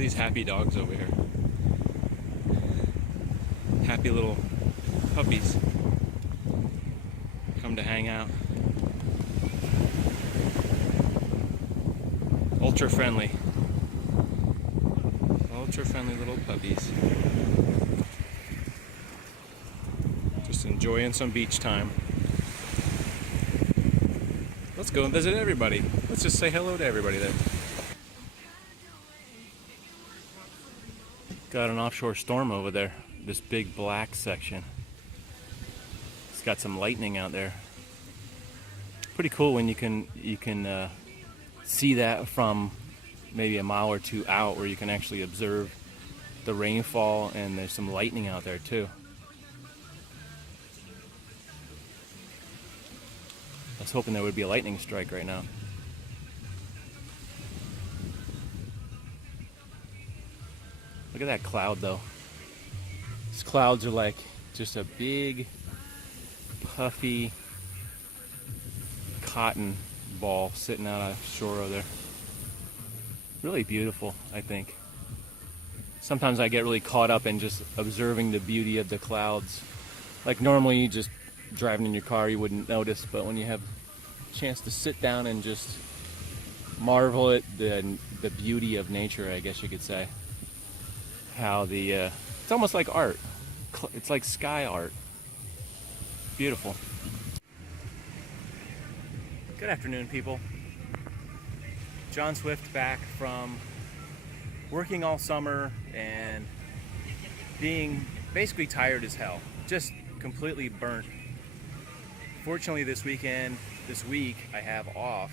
these happy dogs over here. Happy little puppies. Come to hang out. Ultra friendly. Ultra friendly little puppies. Just enjoying some beach time. Let's go and visit everybody. Let's just say hello to everybody there. Got an offshore storm over there. This big black section. It's got some lightning out there. Pretty cool when you can see that from maybe a mile or two out, where you can actually observe the rainfall, and there's some lightning out there too. I was hoping there would be a lightning strike right now. Look at that cloud though. These clouds are like just a big puffy cotton ball sitting out on shore over there. Really beautiful, I think. Sometimes I get really caught up in just observing the beauty of the clouds. Like normally you just driving in your car you wouldn't notice, but when you have a chance to sit down and just marvel at the beauty of nature, I guess you could say. How it's almost like art. It's like sky art. Beautiful. Good afternoon, people. John Swift back from working all summer and being basically tired as hell. Just completely burnt. Fortunately this week I have off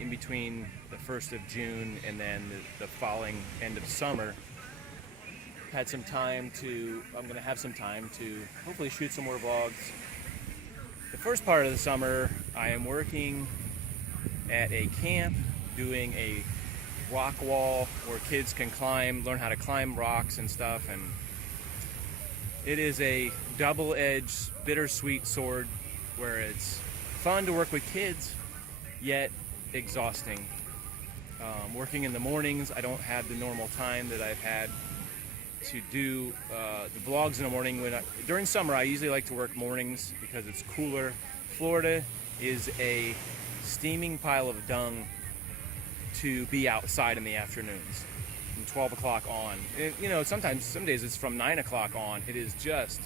in between the 1st of June and then the following end of summer. I'm going to have some time to hopefully shoot some more vlogs. The first part of the summer, I am working at a camp doing a rock wall where kids can learn how to climb rocks and stuff. And it is a double-edged, bittersweet sword where it's fun to work with kids, yet exhausting. Working in the mornings, I don't have the normal time that I've had to do the vlogs in the morning. During summer, I usually like to work mornings because it's cooler. Florida is a steaming pile of dung to be outside in the afternoons, from 12 o'clock on. Some days it's from 9 o'clock on. It is just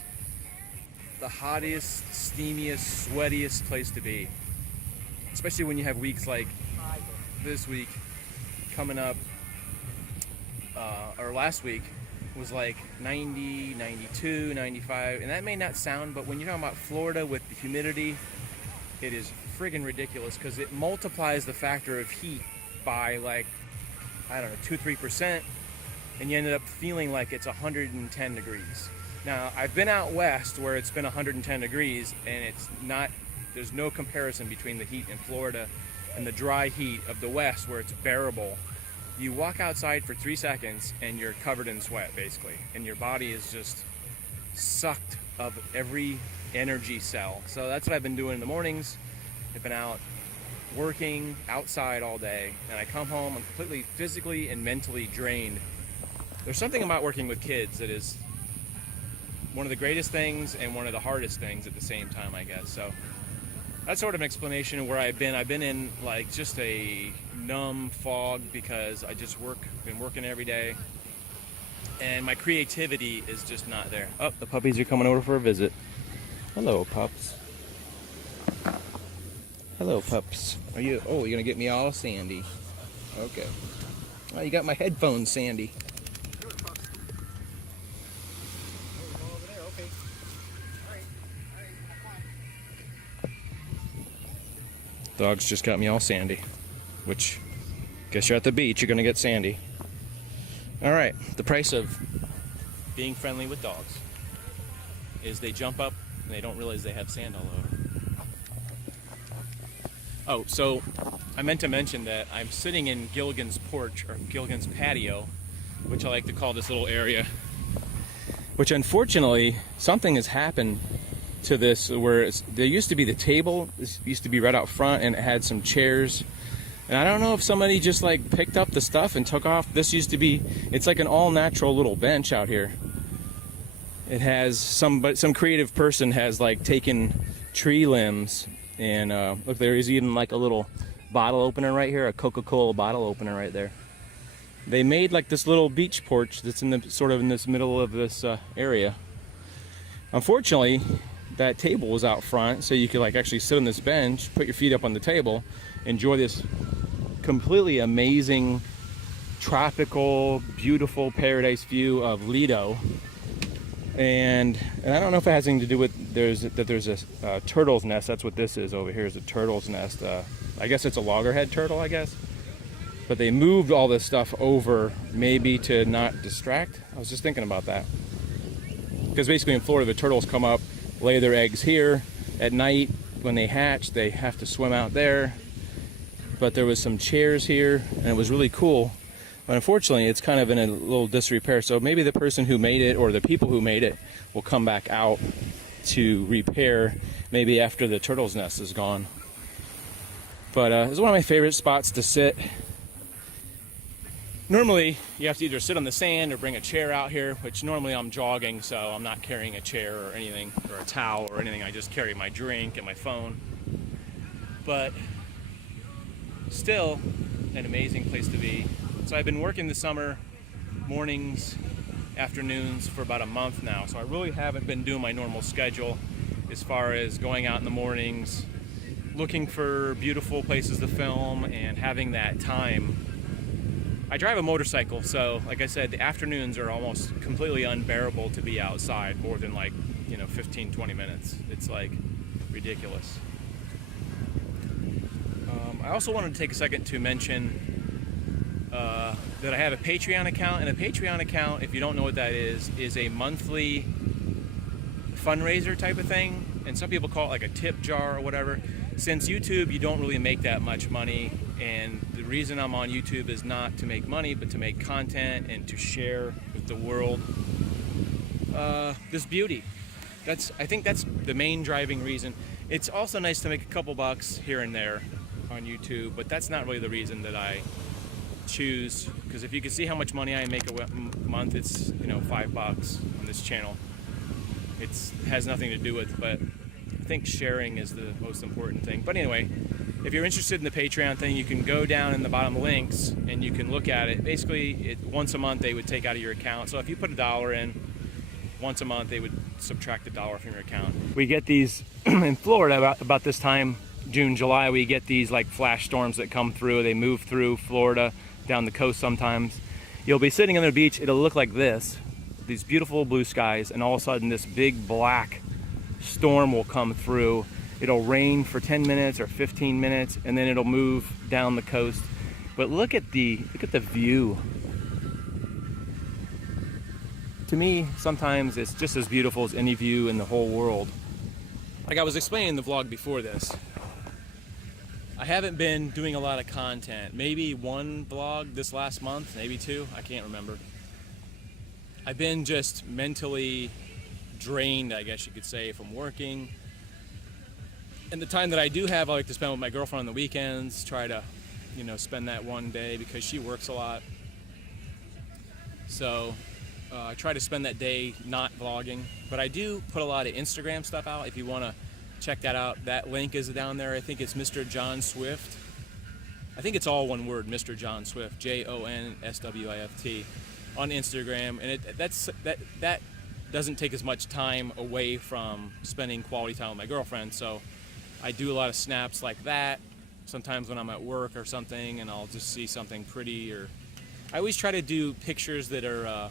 the hottest, steamiest, sweatiest place to be. Especially when you have weeks like this week coming up, or last week was like 90, 92, 95, and that may not sound, but when you're talking about Florida with the humidity, it is friggin' ridiculous because it multiplies the factor of heat by like, I don't know, 2-3%, and you ended up feeling like it's 110 degrees. Now, I've been out west where it's been 110 degrees, and there's no comparison between the heat in Florida and the dry heat of the west where it's bearable. You walk outside for 3 seconds and you're covered in sweat, basically, and your body is just sucked of every energy cell. So that's what I've been doing in the mornings. I've been out working outside all day, and I come home, I'm completely physically and mentally drained. There's something about working with kids that is one of the greatest things and one of the hardest things at the same time, I guess. So that's sort of an explanation of where I've been. I've been in like just a numb fog because I just been working every day, and my creativity is just not there. Oh, the puppies are coming over for a visit. Hello, pups. Hello, pups. You're gonna get me all sandy. Okay. Oh, you got my headphones sandy. Dogs just got me all sandy, which, guess you're at the beach, you're gonna get sandy. Alright, the price of being friendly with dogs is they jump up and they don't realize they have sand all over. Oh, so I meant to mention that I'm sitting in Gilligan's porch, or Gilligan's patio, which I like to call this little area, which unfortunately something has happened to this where there used to be the table. This used to be right out front, and it had some chairs And I don't know if somebody just like picked up the stuff and took off. This used to be, it's like an all natural little bench out here. It has some creative person has like taken tree limbs and look, there is even like a little bottle opener right here, a Coca-Cola bottle opener right there. They made like this little beach porch that's in the sort of in this middle of this area. Unfortunately, that table was out front, so you could like actually sit on this bench, put your feet up on the table, enjoy this completely amazing, tropical, beautiful paradise view of Lido. And I don't know if it has anything to do with there's a turtle's nest. That's what this is over here, is a turtle's nest. I guess it's a loggerhead turtle, I guess. But they moved all this stuff over maybe to not distract. I was just thinking about that. Because basically in Florida, the turtles come up, lay their eggs here. At night, when they hatch, they have to swim out there. But there was some chairs here, and it was really cool. But unfortunately, it's kind of in a little disrepair. So maybe the person who made it, or the people who made it, will come back out to repair maybe after the turtle's nest is gone. But it's one of my favorite spots to sit. Normally, you have to either sit on the sand or bring a chair out here, which normally I'm jogging, so I'm not carrying a chair or anything, or a towel or anything. I just carry my drink and my phone. But still, an amazing place to be. So I've been working this summer, mornings, afternoons, for about a month now. So I really haven't been doing my normal schedule as far as going out in the mornings, looking for beautiful places to film, and having that time. I drive a motorcycle, so like I said, the afternoons are almost completely unbearable to be outside more than 15-20 minutes. It's like ridiculous. I also wanted to take a second to mention that I have a Patreon account, and a Patreon account, if you don't know what that is a monthly fundraiser type of thing, and some people call it like a tip jar or whatever. Since YouTube, you don't really make that much money, and the reason I'm on YouTube is not to make money, but to make content and to share with the world this beauty. I think that's the main driving reason. It's also nice to make a couple bucks here and there on YouTube, but that's not really the reason that I choose, because if you can see how much money I make a month, it's $5 on this channel. It has nothing to do with, but I think sharing is the most important thing. But anyway, if you're interested in the Patreon thing, you can go down in the bottom links and you can look at it. Basically, once a month they would take out of your account. So if you put $1 in, once a month they would subtract $1 from your account. We get these in Florida about this time, June, July, we get these like flash storms that come through. They move through Florida, down the coast sometimes. You'll be sitting on the beach, it'll look like this, these beautiful blue skies, and all of a sudden this big black storm will come through. It'll rain for 10 minutes or 15 minutes, and then it'll move down the coast. But look at the view. To me, sometimes it's just as beautiful as any view in the whole world. Like I was explaining in the vlog before this, I haven't been doing a lot of content. Maybe one vlog this last month, maybe two, I can't remember. I've been just mentally drained, I guess you could say, from working. And the time that I do have, I like to spend with my girlfriend on the weekends, try to, spend that one day because she works a lot. So I try to spend that day not vlogging, but I do put a lot of Instagram stuff out. If you want to check that out, that link is down there. I think it's Mr. John Swift. I think it's all one word, Mr. John Swift, JONSWIFT, on Instagram. And that doesn't take as much time away from spending quality time with my girlfriend. So I do a lot of snaps like that. Sometimes when I'm at work or something, and I'll just see something pretty, or I always try to do pictures that are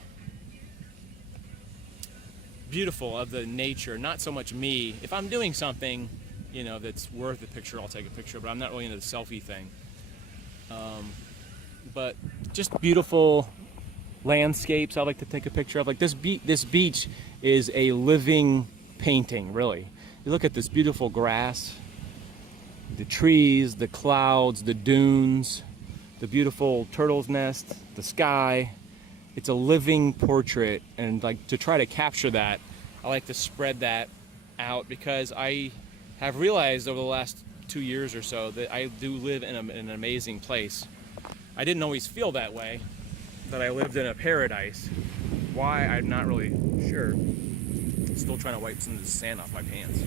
beautiful of the nature, not so much me. If I'm doing something, that's worth a picture, I'll take a picture, but I'm not really into the selfie thing. But just beautiful landscapes I like to take a picture of. Like this beach is a living painting, really. You look at this beautiful grass, the trees, the clouds, the dunes, the beautiful turtle's nest, the sky. It's a living portrait, and like to try to capture that, I like to spread that out, because I have realized over the last 2 years or so that I do live in an amazing place. I didn't always feel that way, that I lived in a paradise. Why, I'm not really sure. Still trying to wipe some of the sand off my pants.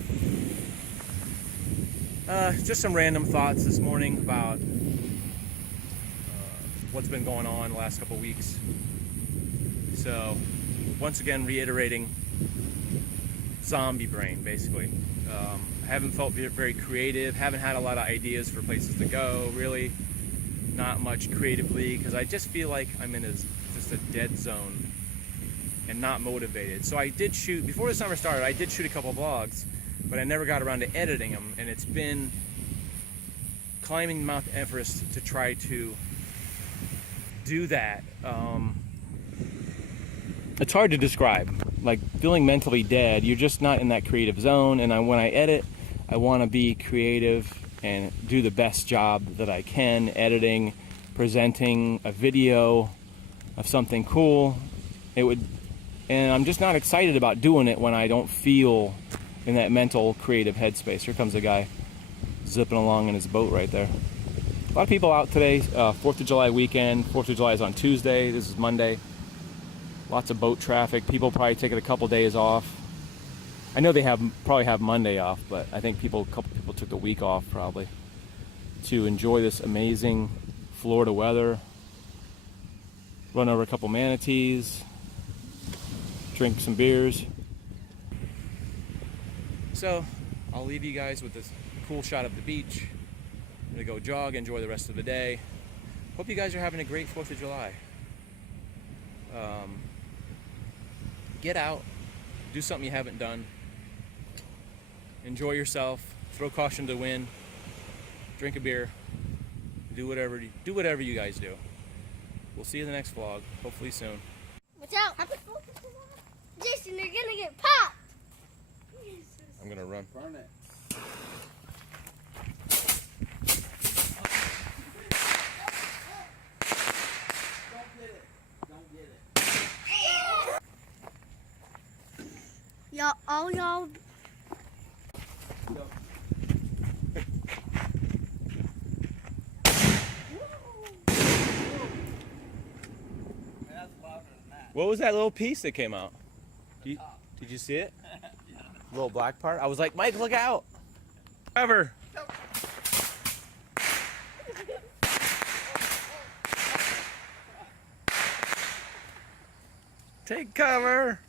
Just some random thoughts this morning about what's been going on the last couple weeks. So, once again, reiterating zombie brain, basically. I haven't felt very creative, haven't had a lot of ideas for places to go, really. Not much creatively, because I just feel like I'm in just a dead zone and not motivated. So I did shoot, before the summer started, I did shoot a couple vlogs, but I never got around to editing them, and it's been climbing Mount Everest to try to do that. It's hard to describe, like feeling mentally dead. You're just not in that creative zone, and when I edit, I want to be creative and do the best job that I can, editing, presenting a video of something cool. And I'm just not excited about doing it when I don't feel in that mental creative headspace. Here comes a guy zipping along in his boat right there. A lot of people out today, 4th of July weekend. 4th of July is on Tuesday, this is Monday. Lots of boat traffic, people probably taking a couple days off. I know they probably have Monday off, but I think a couple people took the week off probably to enjoy this amazing Florida weather, run over a couple manatees, drink some beers. So I'll leave you guys with this cool shot of the beach. I'm gonna go jog, enjoy the rest of the day. Hope you guys are having a great 4th of July. Get out, do something you haven't done. Enjoy yourself, throw caution to the wind, drink a beer, do whatever you guys do. We'll see you in the next vlog, hopefully soon. Watch out! Jason, you're gonna get popped! I'm gonna run. Burn it. Don't get it. Y'all. What was that little piece that came out? Did you see it? Yeah. Little black part? I was like, Mike, look out! Cover! Take cover!